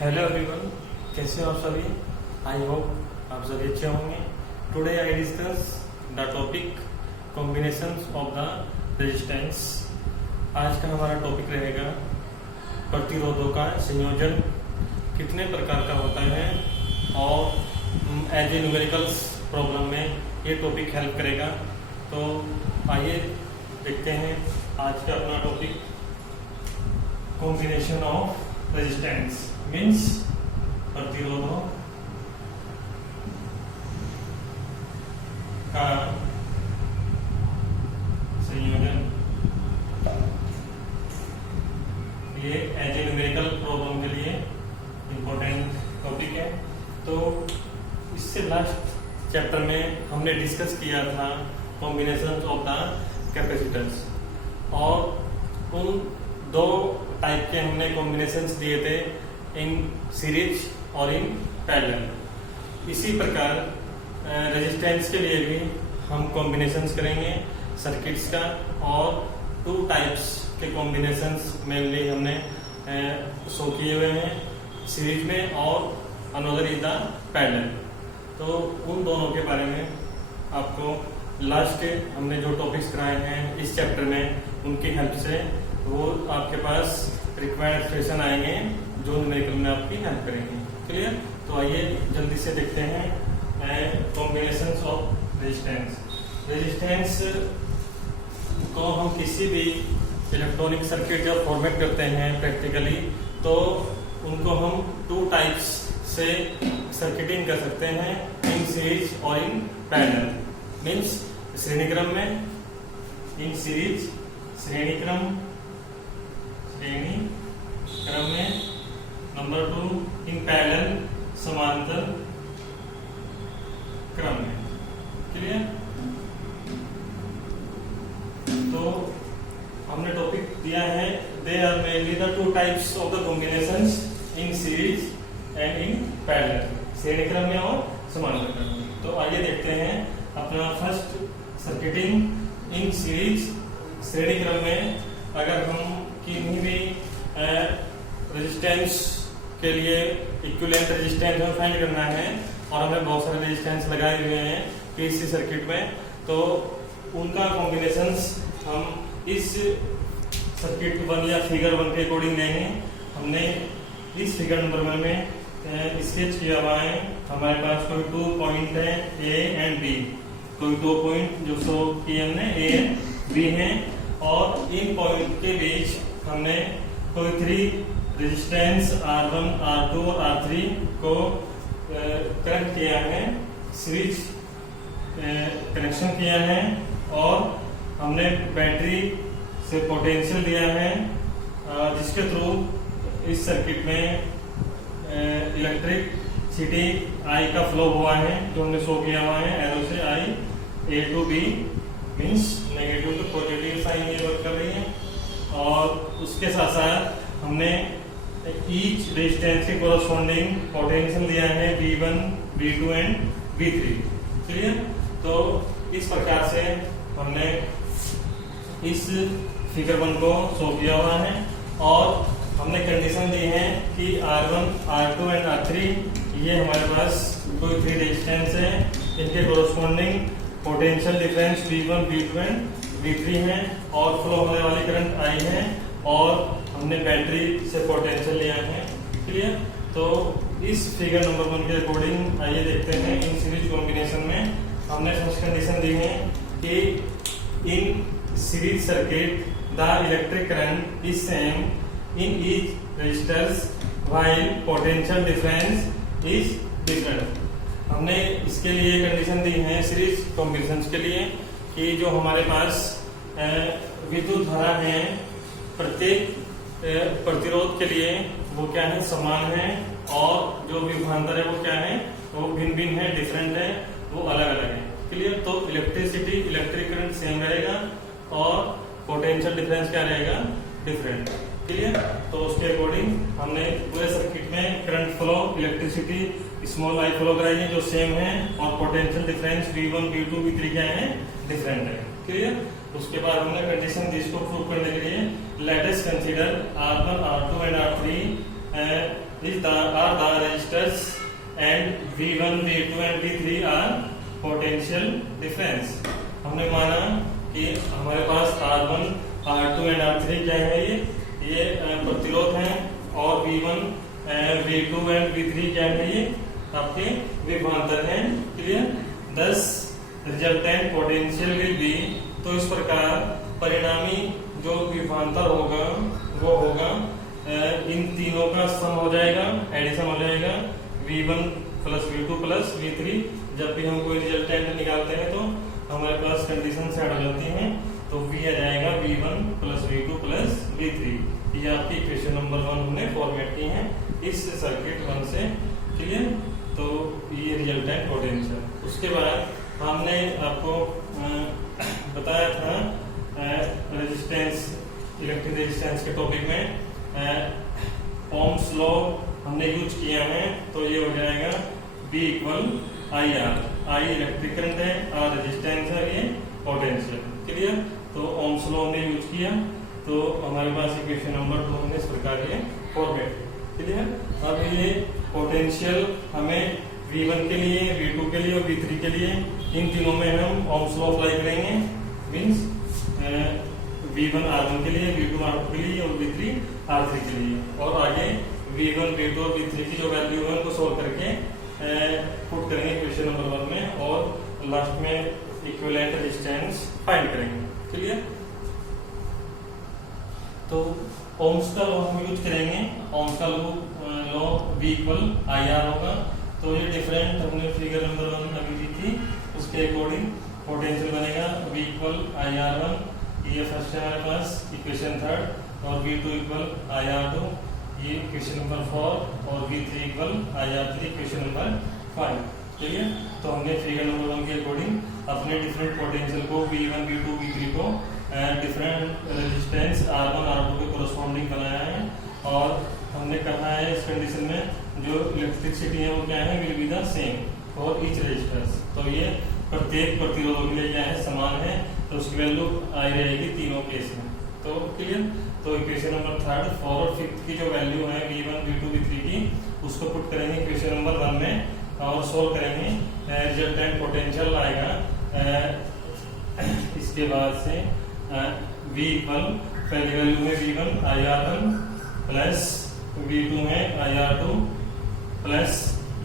Hello everyone, कैसे हो आप सभी। आई होप आप सभी अच्छे होंगे। Today I discuss the topic combinations of the resistance. आज का हमारा टॉपिक रहेगा प्रतिरोधों का संयोजन कितने प्रकार का होता है और एज ए न्यूमेरिकल्स प्रॉब्लम में ये टॉपिक हेल्प करेगा। तो आइए देखते हैं आज का अपना topic combination of resistance means प्रतिरोधों का संयोजन। ये एज ए न्यूमेरिकल प्रॉब्लम के लिए इम्पोर्टेंट टॉपिक है। तो इससे लास्ट चैप्टर में हमने डिस्कस किया था कॉम्बिनेशन ऑफ द कैपेसिटर्स और उन दो टाइप के हमने कॉम्बिनेशंस दिए थे, इन सीरीज और इन पैरेलल। इसी प्रकार रेजिस्टेंस के लिए भी हम कॉम्बिनेशंस करेंगे सर्किट्स का, और टू टाइप्स के कॉम्बिनेशंस मेनली हमने शो किए हुए हैं, सीरीज में और अनदर इज द पैरेलल। तो उन दोनों के बारे में आपको लास्ट हमने जो टॉपिक्स कराए हैं इस चैप्टर में, उनकी हेल्प से वो आपके पास रिक्वायर्ड एक्सप्रेशन आएंगे जो न्यूमेरिकल में आपकी हेल्प करेंगे। क्लियर? तो आइए जल्दी से देखते हैं कॉम्बिनेशंस ऑफ रेजिस्टेंस। रेजिस्टेंस को हम किसी भी इलेक्ट्रॉनिक सर्किट जब फॉर्मेट करते हैं प्रैक्टिकली, तो उनको हम टू टाइप्स से सर्किटिंग कर सकते हैं, इन सीरीज और इन पैरेलल। मीन्स श्रेणी क्रम में, इन सीरीज श्रेणी क्रम में, नंबर 2 इन पैरेलल समांतर क्रम में। क्लियर? तो हमने टॉपिक दिया है, they are mainly the two types of the combinations in series and in parallel, श्रेणी क्रम में और समांतर क्रम में। तो आइए देखते हैं अपना फर्स्ट सर्किटिंग इन सीरीज। श्रेणी क्रम में अगर हम किन्हीं भी रेजिस्टेंस के लिए इक्विवेलेंट रेजिस्टेंस हमें फाइंड करना है और हमें बहुत सारे रेजिस्टेंस लगाए हुए हैं किसी सर्किट में, तो उनका कॉम्बिनेशंस हम इस सर्किट 1 या फिगर 1 के अकॉर्डिंग लेंगे। हमने इस फिगर नंबर 1 में स्केच किया हुआ है, हमारे पास कोई 2 पॉइंट है ए एंड बी, कोई 2 पॉइंट जो शो किए हमने ए एंड बी हैं, और इन पॉइंट के बीच हमने कोई 3 रेजिस्टेंस R1, R2 और R3 को कनेक्ट किया है, सीरीज कनेक्शन किया है, और हमने बैटरी से पोटेंशियल दिया है जिसके थ्रू इस सर्किट में इलेक्ट्रिक सिटी I का फ्लो हुआ है, जो हमने शो किया हुआ है एरो से। I A to B means negative to positive sign ये वर्क कर रही है, और उसके साथ साथ हमने ईच रेजिस्टेंस के कोरस्पॉन्डिंग पोटेंशियल दिया है V1, V2 and V3। Clear? तो इस प्रकार से हमने इस फिगर 1 को शो किया हुआ है, और हमने कंडीशन दी है कि R1, R2 एंड R3 ये हमारे पास कोई 3 रेजिस्टेंस है, इनके corresponding potential difference V1, V2 and V3 है, और फ्लो होने वाली करंट I है, और हमने बैटरी से पोटेंशियल लिया है। क्लियर? तो इस फिगर नंबर 1 के अकॉर्डिंग आइए देखते हैं इन सीरीज कॉम्बिनेशन में हमने फर्स्ट कंडीशन दी है कि in series circuit the electric current is same in each resistors while potential difference is different. हमने इसके लिए कंडीशन दी है सीरीज कॉम्बिनेशंस के लिए कि जो हमारे पास विद्युत धारा है प्रत्येक प्रतिरोध के लिए वो क्या है, समान है, और जो विभवांतर है वो क्या है, वो भिन्न भिन्न है, डिफरेंट है, वो अलग अलग है। क्लियर? तो इलेक्ट्रिसिटी इलेक्ट्रिक करंट सेम रहेगा और पोटेंशियल डिफरेंस क्या रहेगा, डिफरेंट। क्लियर? तो उसके अकॉर्डिंग हमने पूरे सर्किट में current flow, electricity small I flow कराई है जो सेम है, और potential difference V1, V2, V3 क्या है, डिफरेंट है। क्लियर? उसके बाद हमने कंडीशन दी इसको प्रूव करने के लिए, let us consider R1, R2 and R3 are the resistors and V1, V2 and V3 are potential difference। हमने माना कि हमारे पास R1, R2 एंड R3 क्या है, ये प्रतिरोध है, और V1, V2 एंड V3 क्या है, ये आपके विभवांतर हैं। Clear? thus resultant potential will be, तो इस प्रकार परिणामी जो विभवांतर होगा वो होगा इन तीनों का सम हो जाएगा, एडिशन हो जाएगा, V1 plus V2 plus V3। जब भी हम कोई रिजल्टेंट निकालते हैं तो हमारे पास कंडीशन सेट हो जाती हैं, तो V आ जाएगा V1 plus V2 plus V3। ये आपकी इक्वेशन नंबर 1 हमने फॉर्मेट की है इस सर्किट 1 से। क्लियर? तो ये रिजल्टेंट पोटेंशियल। उसके बाद हमने आपको बताया था रेजिस्टेंस, इलेक्ट्रिक रेजिस्टेंस के टॉपिक में ओम्स लॉ हमने यूज किया है, तो ये हो जाएगा B equal IR। I electric current है, R रेजिस्टेंस है, ये पोटेंशियल। क्लियर? तो ओम्स लॉ हमने यूज किया, तो हमारे पास इक्वेशन नंबर 2 हमने इस प्रकार ये फॉर्मेट। क्लियर? अब ये पोटेंशियल हमें V1 के लिए, V2 के लिए और V3 के लिए, इन तीनों में हम ओम्स लॉ अप्लाई करेंगे। मींस V1 R1 के लिए, V2 R2 के लिए और V3 R3 के लिए, और आगे V1, V2 और V3 की जो वैल्यू है उनको सोल्व करके पुट करेंगे इक्वेशन नंबर 1 में, और लास्ट में इक्विवेलेंट रेजिस्टेंस फाइंड करेंगे। क्लियर? तो ओम्स का लॉ हम यूज करेंगे। ओम्स का लॉ V इक्वल IR होगा। तो ये डिफरेंट हमने फिगर नंबर 1 अभी दी थी, उसके अकॉर्डिंग पोटेंशियल बनेगा V इक्वल IR1, ये फर्स्ट है हमारे पास इक्वेशन 3, और V2 इक्वल IR2, ये इक्वेशन नंबर 4, और V3 equal IR3 equation number 5। ठीक है? तो हमने फिगर नंबर 1 के अकॉर्डिंग अपने डिफरेंट पोटेंशियल को V1, V2, V3 को डिफरेंट रेजिस्टेंस R1, R2 के कोरस्पॉन्डिंग बनाया है, और हमने कहा है इस कंडीशन में जो इलेक्ट्रिसिटी है वो क्या है, will be the same for each resistance. तो ये प्रत्येक प्रतिरोधों के लिए क्या है, समान है, तो उसकी वैल्यू आई रहेगी तीनों केस में। तो क्लियर? तो इक्वेशन नंबर 3, 4 और 5 की जो वैल्यू है V1, V2, V3 की, उसको पुट करेंगे इक्वेशन नंबर 1 में और सोल्व करेंगे। रिजल्टेंट पोटेंशियल आएगा इसके बाद से V इक्वल, पहली वैल्यू में V1 IR1 प्लस V2 में IR2 प्लस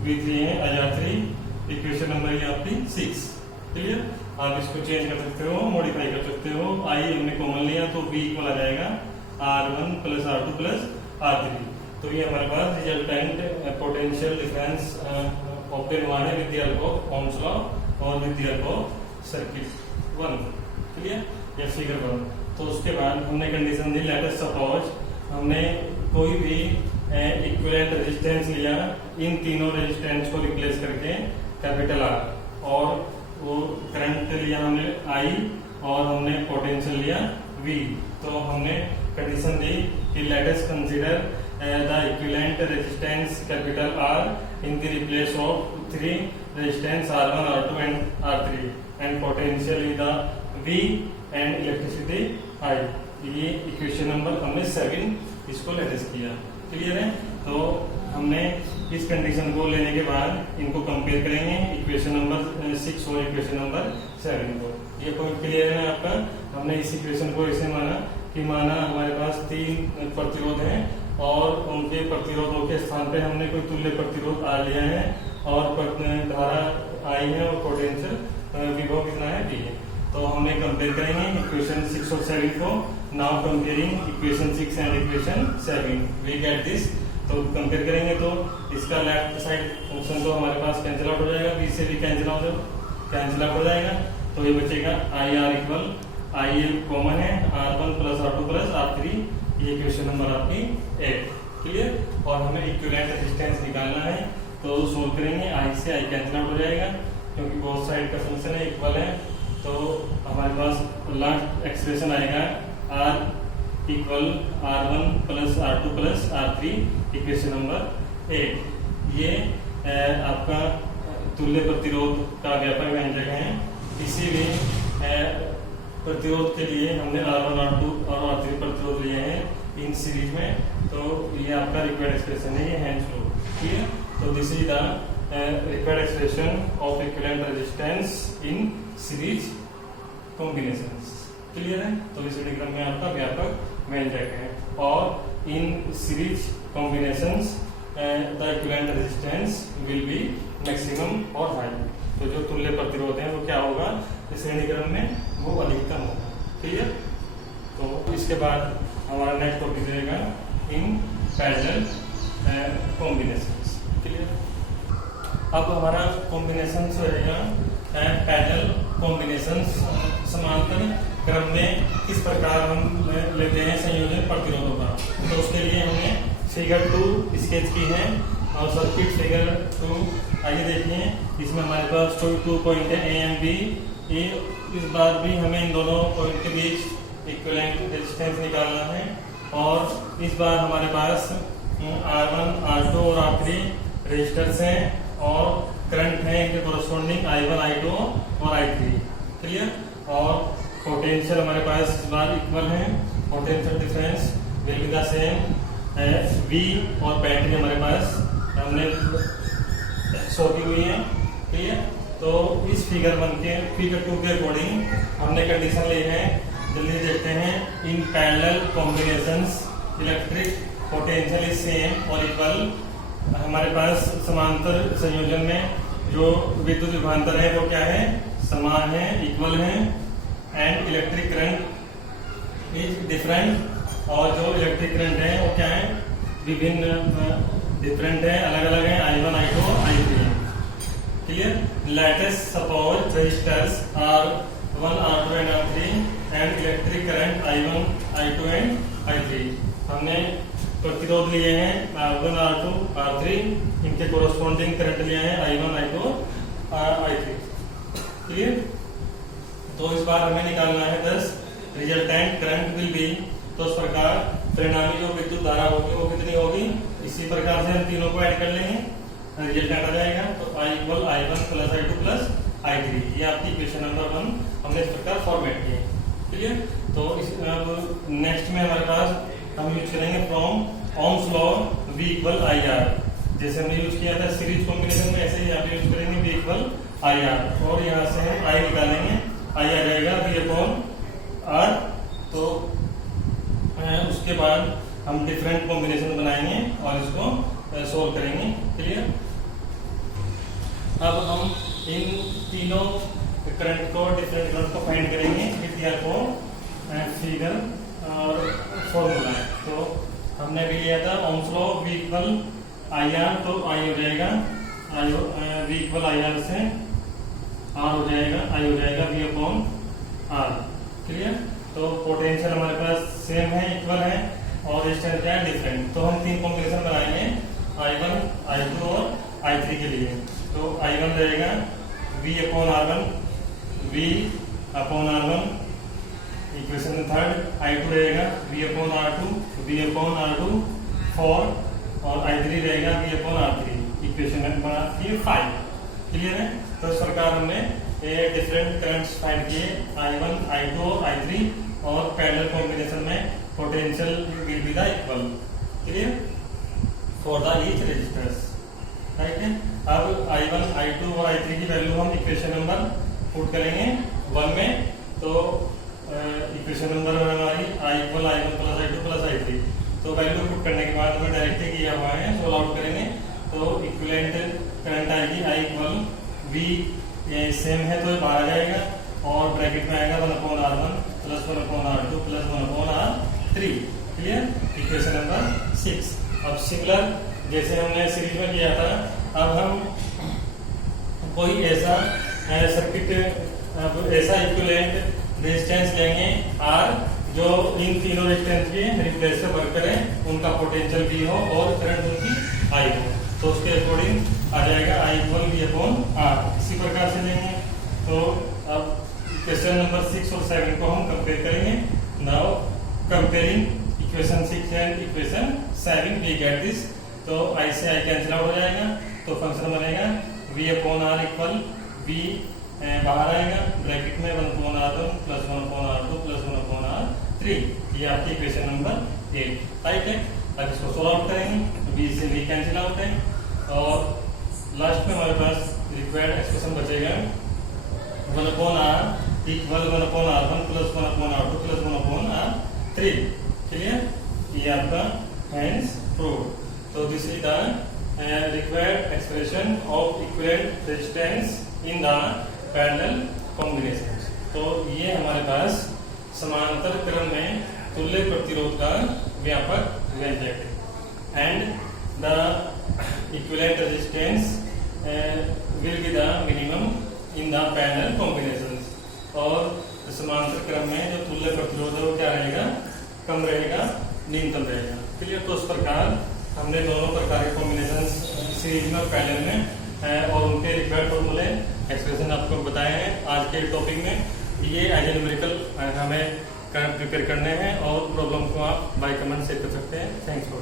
V3 है IR3, इक्वेशन नंबर ये आपकी 6। क्लियर? आप इसको चेंज कर सकते हो, मॉडिफाई कर सकते हो। I हमने कॉमन लिया तो V इक्वल आ जाएगा R1 plus R2 plus R3। तो ये हमारे पास रिजल्टेंट पोटेंशियल डिफरेंस ऑब्टेन हुआ है with the help of Ohm's law और with the help of circuit 1। Clear? या फिगर 1। तो उसके बाद हमने कंडीशन दी, लेट अस सपोज हमने कोई भी इक्विवेलेंट रेजिस्टेंस लिया, इन तीनों रेजिस्टेंस को रिप्लेस करके कैपिटल R, और वो करंट लिया हमने I, और हमने पोटेंशियल लिया V। तो हमने कंडीशन दी कि let us consider the equivalent resistance capital R in the replace of 3 resistance R1, R2 and R3, and potential the V and electricity I। ये इक्वेशन नंबर हमने 7 इसको लेटेस्ट किया। क्लियर है? तो हमने इस कंडीशन को लेने के बाद इनको कंपेयर करेंगे इक्वेशन नंबर 6 और इक्वेशन नंबर 7 को। ये पॉइंट क्लियर है आपका? हमने इस इक्वेशन को ऐसे माना कि हमारे पास 3 प्रतिरोध हैं, और उनके प्रतिरोधों के स्थान पे हमने कोई तुल्य प्रतिरोध R लिया है, और धारा I है, और पोटेंशियल विभव कितना है V है। तो हमने कंपेयर करेंगे इक्वेशन 6 और 7 को। Now comparing equation 6 and equation 7 we get this. तो कंपेयर करेंगे तो इसका लेफ्ट साइड ऑप्शन तो हमारे पास कैंसिल आउट हो जाएगा, बी से भी कैंसिल आउट हो जाएगा। तो ये बचेगा IR इक्वल, IL कॉमन है, R1 plus R2 plus R3, ये इक्वेशन नंबर आपकी 8। क्लियर? और हमें इक्विवेलेंट रेजिस्टेंस निकालना है, तो सोल्व करेंगे। I से I कैंसिल आउट हो जाएगा क्योंकि बोथ साइड का फंक्शन है, इक्वल है। तो हमारे पास लास्ट एक्सप्रेशन आएगा R equal R1 plus R2 plus R3, equation number 8। ये आपका तुल्य प्रतिरोध का व्यापक व्यंजक है। किसी भी प्रतिरोध के लिए हमने R1, R2 और R3 प्रतिरोध लिए हैं, इन सीरीज में। तो ये आपका रिक्वायर्ड एक्सप्रेशन है, ये हैंड्स लो, ठीक है। तो this is the required expression of equivalent resistance in series combinations. Clear है। तो इस डायग्राम में आपका व्यापक व्यंजक है, और in series combinations the equivalent resistance will be maximum और हाई। तो जो तुल्य प्रतिरोध है वो क्या होगा इस श्रेणीक्रम में, वो अधिकतम होगा। क्लियर। तो इसके बाद हमारा नेक्स्ट टॉपिक रहेगा इन पैरेलल कॉम्बिनेशंस। क्लियर। अब हमारा कॉम्बिनेशंस रहेगा पैरेलल कॉम्बिनेशंस, समांतर क्रम में किस प्रकार हम लेते हैं संयोजन प्रतिरोधों का। तो उसके लिए हमने फिगर 2 स्केच की है, और सर्किट फिगर 2 आइए देखिए। इसमें हमारे पास 2 पॉइंट है ए एम बी। इस बार भी हमें इन दोनों पॉइंट के बीच इक्विवेलेंट रेजिस्टेंस निकालना है, और इस बार हमारे पास R1, R2 और R3 रेजिस्टर्स हैं, और करंट है इनके कोरस्पॉन्डिंग I1, I2 और I3। क्लियर। और पोटेंशियल हमारे पास इस बार इक्वल है, potential difference will be the same. V और बैटरी हमारे पास हमने शो की हुई है। क्लियर। तो इस फिगर 2 के अकॉर्डिंग हमने कंडीशन ली है, जल्दी देखते हैं। In parallel combinations electric potential is same और इक्वल। हमारे पास समांतर संयोजन में जो विद्युत विभवांतर है वो क्या है, समान है, इक्वल है। And electric current is different, और जो इलेक्ट्रिक करंट है वो क्या है, विभिन्न डिफरेंट है, अलग अलग है, I1, I2 और I3। Clear. Latest suppose resistors R1, R2 and R3 and electric current I1, I2 and I3। हमने प्रतिरोध लिए हैं R1, R2, R3, इनके कोरस्पॉन्डिंग करंट लिए हैं I1, I2 और I3। क्लियर। तो इस बार हमें निकालना है 10 रिजल्टेंट करंट विल बी। तो इस प्रकार परिणामी जो विद्युत धारा होगी वो कितनी होगी, इसी प्रकार से हम तीनों को ऐड कर लेंगे, रिजल्टेंट आ जाएगा। तो I equal I1 plus I2 plus I3, ये आपकी इक्वेशन नंबर 1 हमने इस प्रकार फॉर्मेट की है। क्लियर। तो अब नेक्स्ट में हमारे पास हम यूज करेंगे from Ohm's law V equal IR। जैसे हमने यूज किया था सीरीज कॉम्बिनेशन में, ऐसे ही यहाँ पे यूज करेंगे V इक्वल IR, और यहाँ से हम I निकालेंगे, I आ जाएगा V अपॉन R। तो उसके बाद हम डिफरेंट कॉम्बिनेशन बनाएंगे और इसको सोल्व करेंगे। क्लियर। अब हम इन तीनों करंट को, डिफरेंट करंट को फाइंड करेंगे विद हेल्प फिगर और फॉर्मूला है। तो हमने भी लिया था Ohm's law V equal IR, तो I हो जाएगा V इक्वल IR से R हो जाएगा, I हो जाएगा V अपॉन R। क्लियर। तो पोटेंशियल हमारे पास सेम है, इक्वल है, और रेजिस्टेंस क्या है, डिफरेंट। तो हम तीन कॉम्बिनेशन बनाएंगे I1, I2 और I3 के लिए। तो I1 रहेगा V upon R1, V upon R1 equation third. I2 रहेगा V upon R2, V upon R2 4, और I3 रहेगा V upon R3 equation number 5। Clear है। तो इस प्रकार हमने डिफरेंट करंट्स फाइंड किए I1, I2 और I3, और पैरेलल कॉम्बिनेशन में potential will be the equal. Clear. For the each resistors. Right है। अब I1, I2 और I3 की वैल्यू हम इक्वेशन नंबर पुट करेंगे 1 में। तो इक्वेशन नंबर हमारी I equal I1 plus I2 plus I3। तो वैल्यू पुट करने के बाद हमें डायरेक्टली किया हुआ है, सोल्व आउट करेंगे। तो इक्विवेलेंट करंट आएगी I इक्वल V, ये सेम है तो ये बाहर आ जाएगा, और ब्रैकेट में आएगा 1 upon R1 plus 1 upon R2 plus 1 upon R3। Clear. Equation number 6। अब सिमिलर जैसे हमने सीरीज में किया था, अब हम कोई ऐसा सर्किट, ऐसा इक्विवेलेंट रेजिस्टेंस लेंगे R, जो इन तीनों रेजिस्टेंस के रिप्लेस से वर्क करें, उनका पोटेंशियल भी हो और करंट उनकी I हो। तो उसके अकॉर्डिंग आ जाएगा I equal V upon R। इसी प्रकार से लेंगे। तो अब क्वेश्चन नंबर 6 और 7 को हम कंपेयर करेंगे। Now comparing equation 6 and equation 7 we get this. तो I से I कैंसिल आउट हो जाएगा, तो फंक्शन बनेगा V upon R equal V, बाहर आएगा ब्रैकेट में 1 upon R1 plus 1 upon R2 plus 1 upon R3। ये आपकी इक्वेशन नंबर 8, राइट है। अब इसको सोल्व आउट करेंगे, बी से बी कैंसिल आउट है और लास्ट में हमारे पास रिक्वायर्ड एक्सप्रेशन बचेगा 1/r equal 1/r1 plus 1/r2 plus 1/r3। Clear? ये आपका हैंस प्रूव। तो this is the required expression of equivalent resistance in the parallel combination. तो ये हमारे पास समांतर क्रम में तुल्य प्रतिरोध का व्यापक व्यंजक है। And the equivalent resistance will be the minimum in the parallel combinations. और समांतर क्रम में जो तुल्य प्रतिरोध है वो क्या रहेगा? कम रहेगा, न्यूनतम रहेगा। क्लियर? तो इस प्रकार हमने दोनों प्रकार के कॉम्बिनेशन सीरीज में और पैरेलल में और उनके रिक्वायर्ड फॉर्मूले एक्सप्रेशन आपको बताए हैं आज के टॉपिक में। ये एज ए न्यूमेरिकल हमें प्रिपेयर करने हैं और प्रॉब्लम को आप बाय कमेंट से कर सकते हैं। Thanks for